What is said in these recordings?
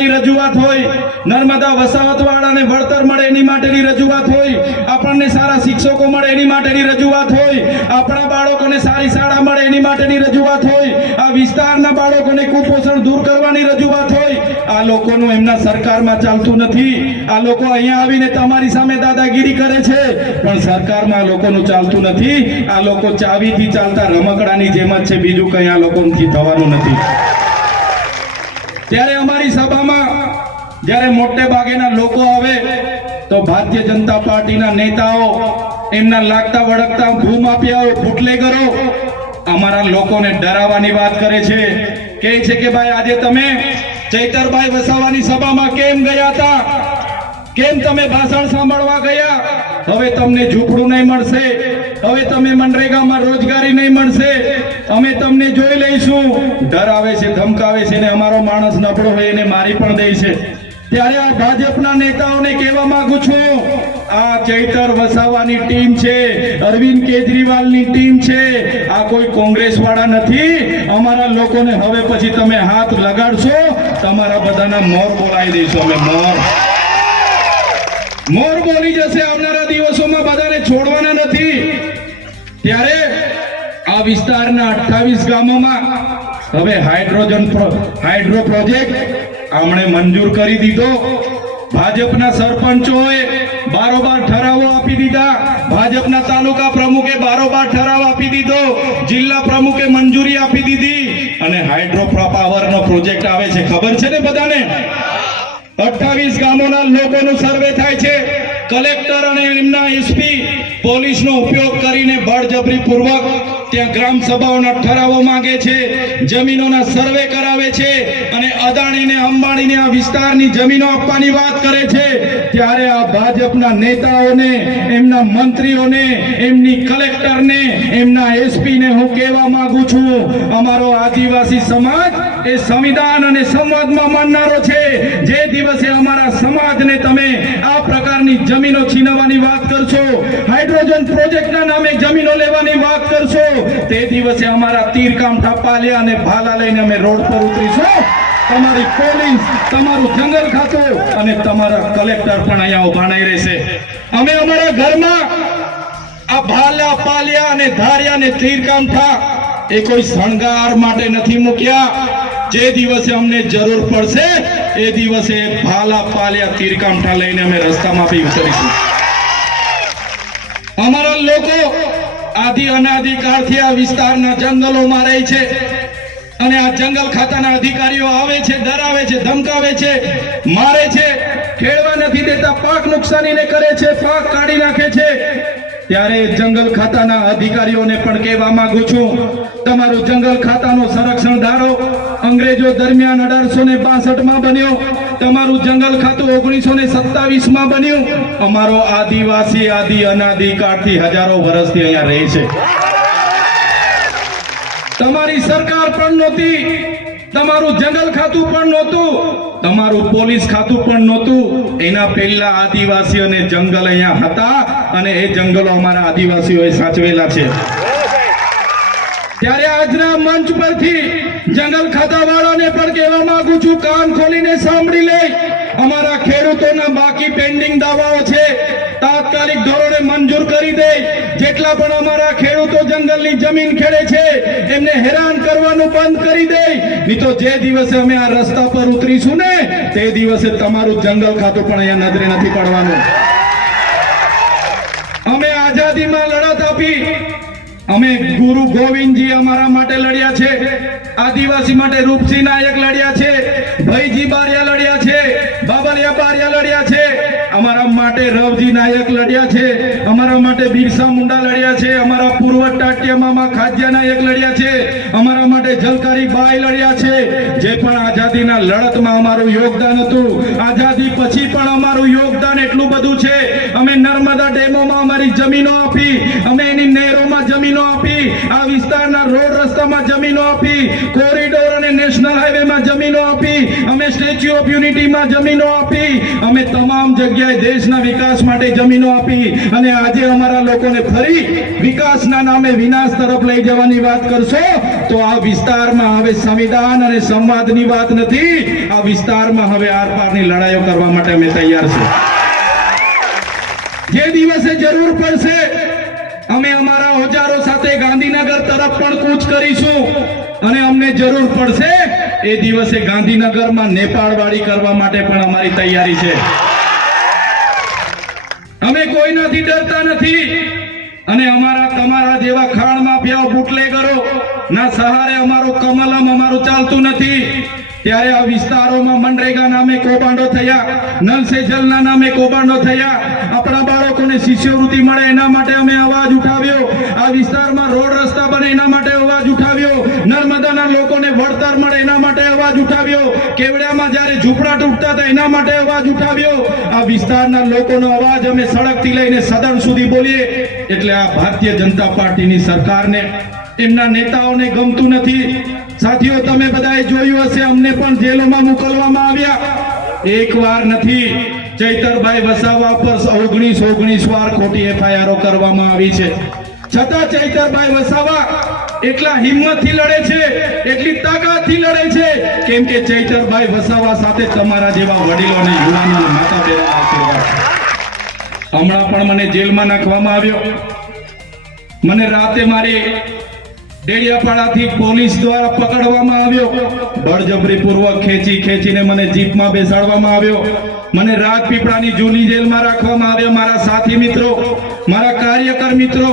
માટેની રજૂઆત હોય, નર્મદા વસાવતવાળાને વળતર મળે એની માટેની રજૂઆત હોય, આપણને સારા શિક્ષકો મળે એની માટેની રજૂઆત હોય, આપણા બાળકોને સારી શાળા મળે એની માટેની રજૂઆત હોય, આ વિસ્તારના બાળકોને કુપોષણ દૂર કરવાની રજૂઆત હોય, આ લોકોનું એમના સરકારમાં ચાલતું નથી. આ લોકો અહીંયા આવીને તમારી સામે દાદાગીરી કરે છે, પણ સરકારમાં આ લોકોનું ચાલતું નથી. આ લોકો ચાવીથી ચાલતા રમકડાની જેમ જ છે, બીજું કંઈ આ લોકોથી થવાનું નથી. ત્યારે અમારી સભામાં જ્યારે મોટે ભાગેના લોકો આવે તો ભારતીય જનતા પાર્ટીના નેતાઓ એમના લાગતા વળગતા ભૂમાફિયાઓ બુટલેગરો અમારા લોકોને ડરાવવાની વાત કરે છે. કહે છે કે ભાઈ આજે તમે ચૈતરભાઈ વસાવાની સભામાં કેમ ગયા હતા, કેમ તમે ભાષણ સાંભળવા ગયા? હવે તમને ઝૂંપડું નહીં મળશે, હવે તમે મનરેગામાં રોજગારી નહીં મળશે, અમે તમને જોઈ લઈશું. ડરાવે છે, ધમકાવે છે, ને અમારો માણસ નબળો હોય એને મારી પણ દે છે. ત્યારે આ ભાજપના નેતાઓને કહેવા માંગુ છું, આ ચૈતર વસાવાની ટીમ છે, અરવિંદ કેજરીવાલની ટીમ છે, આ કોઈ કોંગ્રેસ વાળા નથી. અમારા લોકોને હવે પછી તમે હાથ લગાડશો, તમારા બધાના મોર બોલાવી દઈશું. અમે મોર બોલી જશે આવનારા દિવસોમાં, બધાને છોડવાના નથી. ત્યારે આ વિસ્તારના 28 ગામોમાં હવે હાઇડ્રો પ્રોજેક્ટ આમણે મંજૂર કરી દીધો. ભાજપના સરપંચોએ બારોબાર ઠરાવો આપી દીધા, ભાજપના તાલુકા પ્રમુખે બારોબાર ઠરાવ આપી દીધો, જિલ્લા પ્રમુખે મંજૂરી આપી દીધી, અને હાઇડ્રો પાવરનો પ્રોજેક્ટ આવે છે. ખબર છે ને બધાને? 28 ગામોના લોકોનું સર્વે થાય છે. કલેક્ટર અને એમના એસપી પોલીસનો ઉપયોગ કરીને બળજબરી પૂર્વક ત્યાં ગ્રામ સભાઓના ઠરાવો માંગે છે, જમીનોના સર્વે કરાવે છે, અને અદાણીને અંબાણીને આ વિસ્તારની જમીનો આપવાની વાત કરે છે. ત્યારે આ ભાજપના નેતાઓને, એમના મંત્રીઓને, એમની કલેક્ટરને, એમના એસપીને હું કહેવા માંગુ છું, અમારો આદિવાસી સમાજ એ સંવિધાન અને સંવાદમાં માનનારો છે. જે દિવસે અમારા સમાજને તમે આ પ્રકારની જમીનો છીનવવાની વાત કરશો, હાઇડ્રોજન પ્રોજેક્ટના નામે જમીનો લેવાની વાત કરશો, તે દિવસે અમારા તીરકામઠા, પાલિયા અને ભાલા લઈને અમે રોડ પર ઉતરીશું. તમારી પોલીસ, તમારું જંગલ ખાતું અને તમારા કલેક્ટર પણ અહીંયા ઉભા નહીં રહેશે. અમે અમારા ઘરમાં આ ભાલા, પાલિયા અને ધારિયા અને તીરકામઠા એ કોઈ શણગાર માટે નથી મૂક્યા. જે દિવસે અમને જરૂર પડશે એ દિવસે ભાલા, પાલિયા, તીરકામઠા લઈને અમે રસ્તામાં બી ઉતરીશું. અમારા લોકો આદિ અનાદિકાળથી આ વિસ્તારના જંગલોમાં રહે છે, અને આ જંગલ ખાતાના અધિકારીઓ આવે છે, ડરાવે છે, ધમકાવે છે, મારે છે, ખેડવા નથી દેતા, પાક નુકસાનીને કરે છે, પાક કાઢી નાખે છે. ત્યારે જંગલ ખાતાના અધિકારીઓને પણ કહેવા માંગુ છું, તમારું જંગલ ખાતાનો સંરક્ષણ ધારો અંગ્રેજો દરમિયાન 1862માં બન્યો, તમારું જંગલ ખાતું 1927માં બન્યું. અમારો આદિવાસી આદિ અનાદિકાળથી હજારો વર્ષથી અહીંયા રહે છે. તમારી સરકાર પણ નહોતી, તમારું જંગલ ખાતું પણ નહોતું, તમારું પોલીસ ખાતું પણ નહોતું. એના પહેલા આદિવાસી અને જંગલ અહીંયા હતા, અને એ જંગલો અમારા આદિવાસીઓએ સાચવેલા છે. ત્યારે આજના મંચ પરથી જંગલ ખાતા વાળાને પણ કહેવા માંગુ છું, કાન ખોલીને સાંભળી લે. અમારા ખેડૂતોના બાકી પેન્ડિંગ દાવાઓ છે, તાત્કાલિક ધોરણે મંજૂર કરી દે. જેટલા પણ અમારા ખેડૂતો જંગલની જમીન ખેડે છે એમને હેરાન કરવાનું બંધ કરી દે. નહીં તો જે દિવસે અમે આ રસ્તા પર ઉતરીશું ને, તે દિવસે તમારું જંગલ ખાતું પણ અહીંયા નજરે નથી પડવાનું. અમે આઝાદીમાં લડત આપી, અમે ગુરુ ગોવિંદજી અમારા માટે લડ્યા છે, આદિવાસી માટે રૂપસિંહ નાયક લડ્યા છે, ભાઈજી બારિયા લડ્યા છે, બાબરિયા બારિયા લડ્યા છે, અમારા માટે રવજી નાયક લડ્યા છે, અમારા માટે બિરસા મુંડા લડ્યા છે, અમારા પૂર્વ ટાટિયામાં ખાજ્યા નાયક લડ્યા છે, અમારા માટે ઝલકારી બાઈ લડ્યા છે. જે પણ આઝાદીના લડતમાં અમારું યોગદાન હતું, આઝાદી પછી પણ અમારું યોગદાન એટલું બધું છે. અમે નર્મદા ડેમોમાં અમારી જમીનો આપી, અમે એની નહેરોમાં જમીનો આપી, આ વિસ્તારના રોડ રસ્તામાં જમીનો આપી, કોરિડોર અને નેશનલ હાઈવેમાં જમીનો આપી, અમે સ્ટેચ્યુ ઓફ યુનિટીમાં જમીનો આપી, અમે તમામ જગ્યાએ દેશના વિકાસ માટે જમીનો આપી, અને આજે અમારા લોકોને ફરી વિકાસના નામે વિનાશ તરફ લઈ જવાની વાત કરશો તો આ વિસ્તારમાં હવે સંવિધાન અને સંવાદની વાત નથી, આ વિસ્તારમાં હવે આરપારની લડાઈઓ કરવા માટે અમે તૈયાર છે. જે દિવસે જરૂર પડશે અમે અમારા ઓજારો સાથે ગાંધીનગર તરફ પણ કૂચ કરીશું, અને અમને જરૂર પડશે એ દિવસે ગાંધીનગરમાં નેપાળવાડી કરવા માટે પણ અમારી તૈયારી છે. અમે કોઈનાથી ડરતા નથી, અને અમારા તમારા જેવા ખાણ માફિયાઓ બુટલેગરો ના સહારે અમારો કમલમ અમારું ચાલતું નથી. ત્યારે આ વિસ્તારોમાં મનરેગા નામે કૌભાંડો થયા, નલ સે જલના નામે કૌભાંડો થયા, આપણા બાળકોને શિષ્યવૃત્તિ મળે એના માટે અમે અવાજ ઉઠાવ્યો, આ વિસ્તારમાં રોડ રસ્તા બને એના માટે અવાજ ઉઠાવ્યો, નર્મદાના લોકોને વળતર મળે એના માટે અવાજ ઉઠાવ્યો, કેવડિયામાં જ્યારે ઝૂંપડા તૂટતા હતા એના માટે અવાજ ઉઠાવ્યો. આ વિસ્તારના લોકોનો અવાજ અમે સડકથી લઈને સદન સુધી બોલીએ. એટલે આ ભારતીય જનતા પાર્ટીની સરકારને, એમના નેતાઓને ગમતું નથી. સાથીઓ, તમે બધાએ જોયું હશે, અમને પણ જેલોમાં મોકલવામાં આવ્યા. એક વાર નથી, ચૈતરભાઈ વસાવા પર 19 વાર ખોટી એફઆઈઆર કરવામાં આવી છે. છતાં ચૈતરભાઈ વસાવા એટલા હિંમતથી લડે છે, એટલી તાકાતથી લડે છે, કેમ કે ચૈતરભાઈ વસાવા સાથે તમારા જેવા વડીલો અને યુવાનો અને માતા બહેનોના આશીર્વાદ છે. હમણાં પણ મને જેલમાં નાખવામાં આવ્યો. મને રાતે મારી ડેડિયાપાડાથી પોલીસ દ્વારા પકડવામાં આવ્યો, બળજબરીપૂર્વક ખેંચીને મને જીપમાં બેસાડવામાં આવ્યો. મને રાજપીપળાની જૂની જેલમાં રાખવામાં આવ્યો. મારા સાથી મિત્રો, મારા કાર્યકર મિત્રો,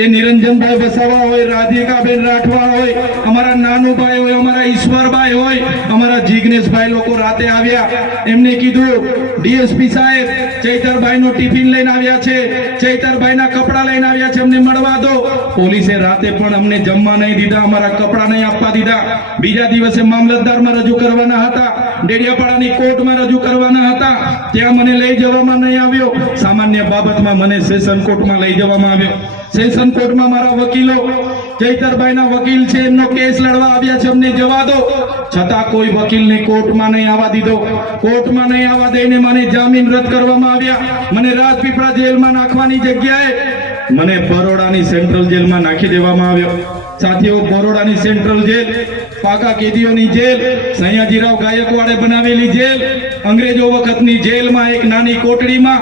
એ નિરંજનભાઈ વસાવા હોય, રાધિકાબેન રાઠવા હોય, અમારા નાનુભાઈ હોય, અમારા ઈશ્વરભાઈ હોય, અમારા જિગ્નેશભાઈ લોકો રાતે આવ્યા. એમને કીધું, ડીએસપી સાહેબ ચૈતરભાઈનો ટિફિન લઈને આવ્યા છે, ચૈતરભાઈના કપડાં લઈને આવ્યા છે, અમને મળવા દો. પોલીસે રાતે પણ અમને જમવા નહીં દીધા, અમારા કપડાં નહીં આપવા દીધા. બીજા દિવસે મામલતદારમાં રજૂ કરવાના હતા, ડેડિયાપાડાની કોર્ટમાં રજૂ કરવાના હતા, ત્યાં મને લઈ જવામાં નહીં આવ્યો. સામાન્ય બાબતમાં મને સેશન કોર્ટમાં લઈ જવામાં આવ્યો. સેશન કોર્ટમાં મારા વકીલો, ચૈતરભાઈના વકીલ છે, એમનો કેસ લડવા આવ્યા છે, અમને જવા દો. છતાં કોઈ વકીલને કોર્ટમાં નહીં આવવા દીધો. કોર્ટમાં નહીં આવવા દઈને મને જામીન રદ કરવામાં આવ્યા. મને રાજપીપળા જેલમાં નાખવાની જગ્યાએ મને બરોડાની સેન્ટ્રલ જેલમાં નાખી દેવામાં આવ્યો. સાથીઓ, બરોડાની સેન્ટ્રલ જેલ પાકા કેદીઓની જેલ, સયાજીરાવ ગાયકવાડે બનાવેલી જેલ, અંગ્રેજો વખતની જેલમાં એક નાની કોટડીમાં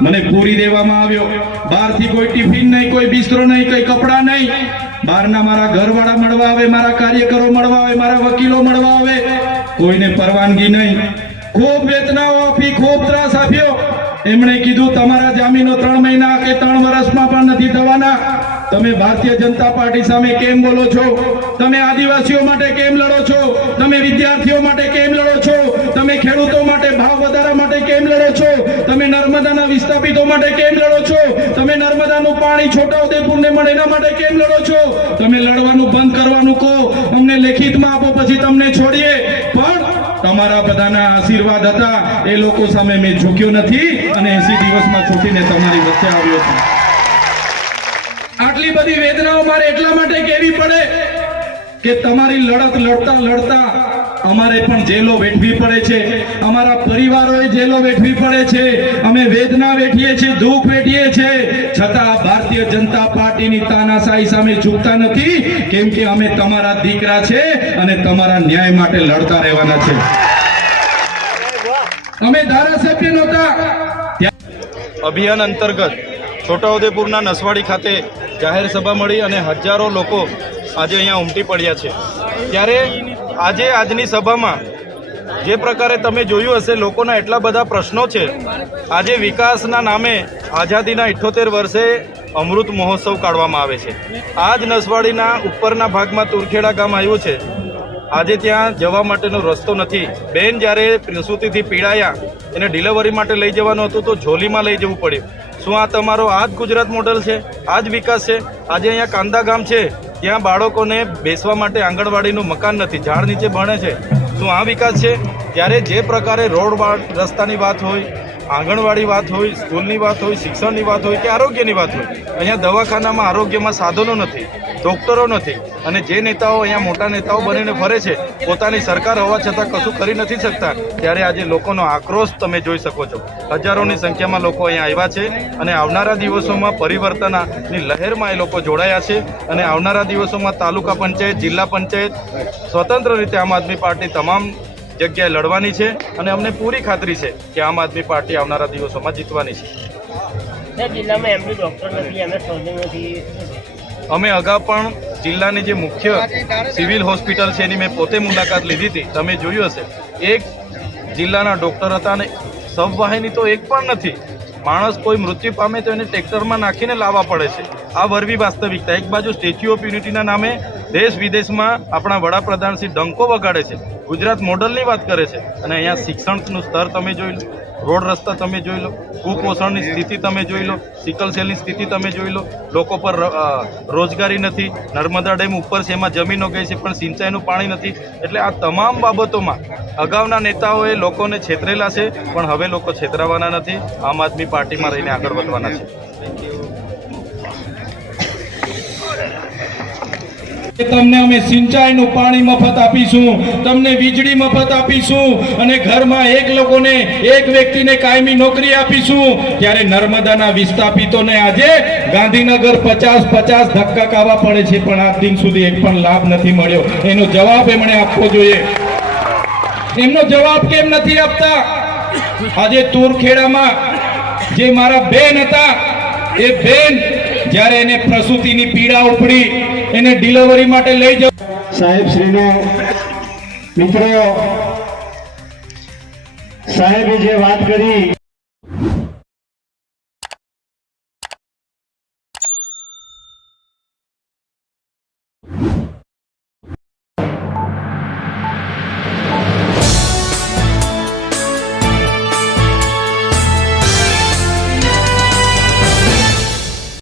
મને પૂરી દેવામાં આવ્યો. બહારથી કોઈ ટિફિન નહીં, કોઈ બિસ્તરો નહીં, કોઈ કપડાં નહીં. બહારના મારા ઘરવાળા મળવા આવે, મારા કાર્યકરો મળવા આવે, મારા વકીલો મળવા આવે, કોઈને પરવાનગી નહીં. ખૂબ વેતનાઓ આપી, ખૂબ ત્રાસ આપ્યો. એમણે કીધું, તમારા જામીનો 3 મહિના કે 3 વર્ષમાં પણ નથી થવાના. તમે ભારતીય જનતા પાર્ટી સામે કેમ બોલો છો? તમે આદિવાસીઓ માટે કેમ લડો છો? તમે વિદ્યાર્થીઓ માટે કેમ લડો છો? તમે ખેડૂતો માટે ભાવ વધારા માટે કેમ લડો છો? તમે નર્મદાના વિસ્થાપિતો માટે કેમ લડો છો? તમે નર્મદાનું પાણી છોટાઉદેપુરને મળે એના માટે કેમ લડો છો? તમે લડવાનું બંધ કરવાનું કહો, અમને લેખિતમાં આપો, પછી તમને છોડીએ. પણ તમારા બધાના આશીર્વાદ હતા, એ લોકો સામે મેં ઝૂક્યો નથી, અને 80 દિવસમાં છૂટીને તમારી વચ્ચે આવ્યો છું. આટલી બધી વેદનાઓ મારે એટલા માટે કહેવી પડે કે તમારી લડત લડતા લડતા અમારે પણ જેલો વેઠવી પડે છે, અમારા પરિવારોએ જેલો વેઠવી પડે છે, અમે વેદના વેઠીએ છીએ, દુઃખ વેઠીએ છીએ, છતાં ભારતીય જનતા પાર્ટીની તાનાશાહી સામે ઝૂકતા નથી, કેમ કે અમે તમારા દીકરા છે અને તમારા ન્યાય માટે લડતા રહેવાના છે. અમે ધારાસભ્ય નહોતા. અભિયાન અંતર્ગત છોટાઉદેપુરના નસવાડી ખાતે જાહેર સભા મળી અને હજારો લોકો આજે અહીંયા ઉમટી પડ્યા છે. ત્યારે આજની સભામાં જે પ્રકારે તમે જોયું હશે, લોકોના એટલા બધા પ્રશ્નો છે. આજે વિકાસના નામે આઝાદીના 78 વર્ષે અમૃત મહોત્સવ કાઢવામાં આવે છે. આ જ નસવાડીના ઉપરના ભાગમાં તુરખેડા ગામ આવ્યું છે. આજે ત્યાં જવા માટેનો રસ્તો નથી. બેન જ્યારે પ્રસૂતિથી પીડાયા, એને ડિલિવરી માટે લઈ જવાનું હતું તો ઝોલીમાં લઈ જવું પડ્યું. શું આ તમારો આ જ ગુજરાત મોડલ છે? આ જ વિકાસ છે? આજે અહીંયા કાંદા ગામ છે, ત્યાં બાળકોને બેસવા માટે આંગણવાડીનું મકાન નથી, ઝાડ નીચે ભણે છે. શું આ વિકાસ છે? ત્યારે જે પ્રકારે રોડ રસ્તાની વાત હોય, આંગણવાડી વાત હોય, સ્કૂલની વાત હોય, શિક્ષણની વાત હોય કે આરોગ્યની વાત હોય, અહીંયા દવાખાનામાં આરોગ્યમાં સાધનો નથી, ડૉક્ટરો નથી, અને જે નેતાઓ અહીંયા મોટા નેતાઓ બનીને ફરે છે, પોતાની સરકાર હોવા છતાં કશું કરી નથી શકતા, ત્યારે આજે લોકોનો આક્રોશ તમે જોઈ શકો છો. હજારોની સંખ્યામાં લોકો અહીંયા આવ્યા છે અને આવનારા દિવસોમાં પરિવર્તનની લહેરમાં એ લોકો જોડાયા છે અને આવનારા દિવસોમાં તાલુકા પંચાયત, જિલ્લા પંચાયત સ્વતંત્ર રીતે આમ આદમી પાર્ટી તમામ જગ્યાએ લડવાની છે અને અમને પૂરી ખાતરી છે કે આમ આદમી પાર્ટી આવનારા દિવસોમાં જીતવાની છે. જિલ્લામાં એમનું ડૉક્ટર નથી, એમને સર્જન નથી. અમે અગાઉ પણ જિલ્લાની જે મુખ્ય સિવિલ હોસ્પિટલ છે એની મેં પોતે મુલાકાત લીધી હતી. તમે જોયું હશે, એક જિલ્લાના ડૉક્ટર હતા અને સબવાહિની તો એક પણ નથી. માણસ કોઈ મૃત્યુ પામે તો એને ટ્રેક્ટરમાં નાખીને લાવવા પડે છે. આ વરવી વાસ્તવિકતા. એક બાજુ સ્ટેચ્યુ ઓફ યુનિટીના નામે દેશ વિદેશમાં આપણા વડાપ્રધાન શ્રી ડંકો વગાડે છે, ગુજરાત મોડલની વાત કરે છે, અને અહીંયા શિક્ષણનું સ્તર તમે જોઈ લો, રોડ રસ્તા તમે જોઈ લો, કુપોષણની સ્થિતિ તમે જોઈ લો, સિકલ સેલની સ્થિતિ તમે જોઈ લો, લોકો પર રોજગારી નથી, નર્મદા ડેમ ઉપર છે એમાં જમીનો ગઈ છે પણ સિંચાઈનું પાણી નથી. એટલે આ તમામ બાબતોમાં અગાઉના નેતાઓએ લોકોને છેતરેલા છે, પણ હવે લોકો છેતરાવાના નથી. આમ આદમી પાર્ટીમાં રહીને આગળ વધવાના છે. તમને અમે સિંચાઈનું પાણી મફત આપીશું, તમને વીજળી મફત આપીશું અને ઘરમાં એક વ્યક્તિને કાયમી નોકરી આપીશું. ત્યારે નર્મદાના વિસ્થાપિતોને આજે ગાંધીનગર 50 ધક્કા ખાવા પડે છે, પણ આજ દિન સુધી એક પણ લાભ નથી મળ્યો. એનો જવાબ એમણે આપવો જોઈએ. એમનો જવાબ કેમ નથી આપતા? આજે તુરખેડામાં જે મારા બેન હતા, એ બેન જ્યારે એને પ્રસૂતિની પીડા ઉપડી, એને ડિલિવરી માટે લઈ જાવ, સાહેબ શ્રીનો મિત્રો, સાહેબે જે વાત કરી